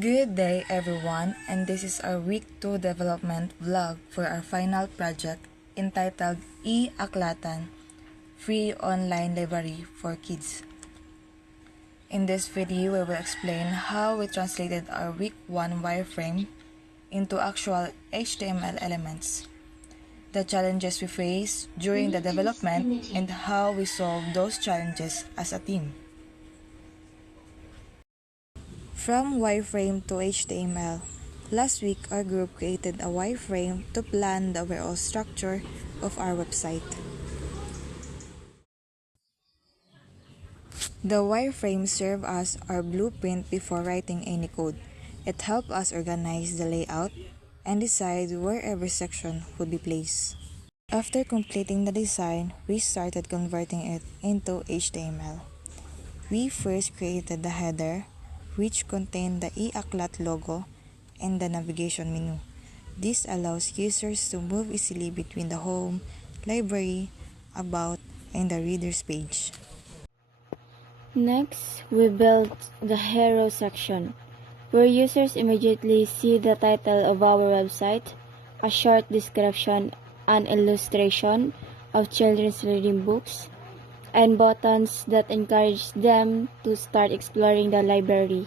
Good day everyone, and this is our week 2 development vlog for our final project entitled E-Aklatan, Free Online Library for Kids. In this video, we will explain how we translated our week 1 wireframe into actual HTML elements, the challenges we faced during the development, and how we solved those challenges as a team. From wireframe to HTML. Last week, our group created a wireframe to plan the overall structure of our website. The wireframe served as our blueprint before writing any code. It helped us organize the layout and decide where every section would be placed. After completing the design, we started converting it into HTML. We first created the header, which contained the E-Aklat logo and the navigation menu. This allows users to move easily between the home, library, about, and the reader's page. Next, we built the hero section, where users immediately see the title of our website, a short description and illustration of children's reading books, and buttons that encourage them to start exploring the library.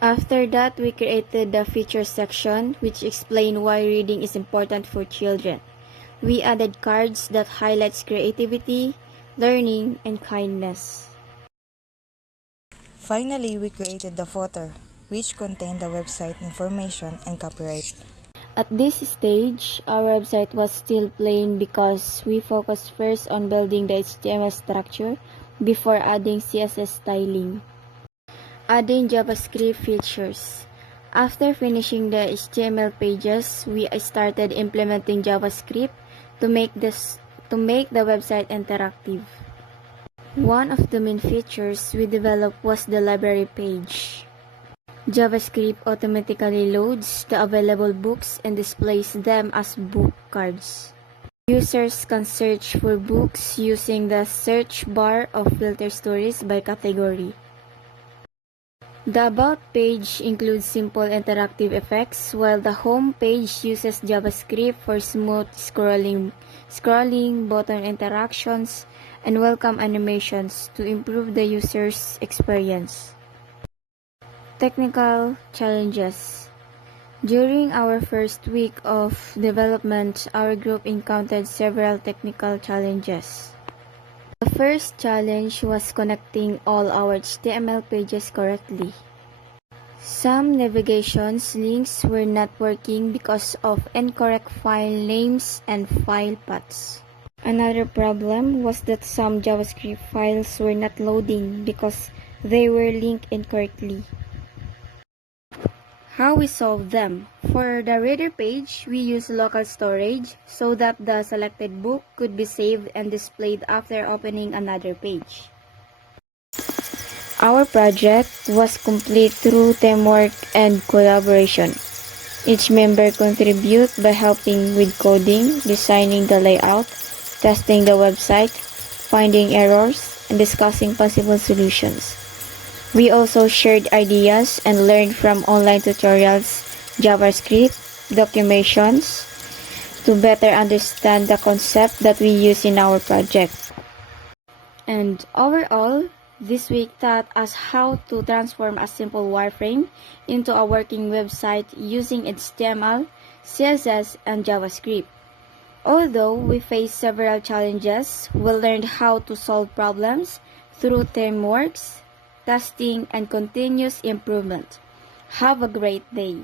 After that, we created the features section, which explain why reading is important for children. We added cards that highlights creativity, learning, and kindness. Finally, we created the footer, which contained the website information and copyright. At this stage, our website was still plain because we focused first on building the HTML structure before adding CSS styling. Adding JavaScript features. After finishing the HTML pages, we started implementing JavaScript to make the website interactive. One of the main features we developed was the library page. JavaScript automatically loads the available books and displays them as book cards. Users can search for books using the search bar or filter stories by category. The About page includes simple interactive effects, while the Home page uses JavaScript for smooth scrolling, button interactions, and welcome animations to improve the user's experience. Technical challenges. During our first week of development, our group encountered several technical challenges. The first challenge was connecting all our HTML pages correctly. Some navigation links were not working because of incorrect file names and file paths. Another problem was that some JavaScript files were not loading because they were linked incorrectly. How we solved them. For the reader page, we used local storage so that the selected book could be saved and displayed after opening another page. Our project was complete through teamwork and collaboration. Each member contributed by helping with coding, designing the layout, testing the website, finding errors, and discussing possible solutions. We also shared ideas and learned from online tutorials, JavaScript, documentations, to better understand the concept that we use in our project. And overall, this week taught us how to transform a simple wireframe into a working website using HTML, CSS, and JavaScript. Although we faced several challenges, we learned how to solve problems through teamwork, testing, and continuous improvement. Have a great day.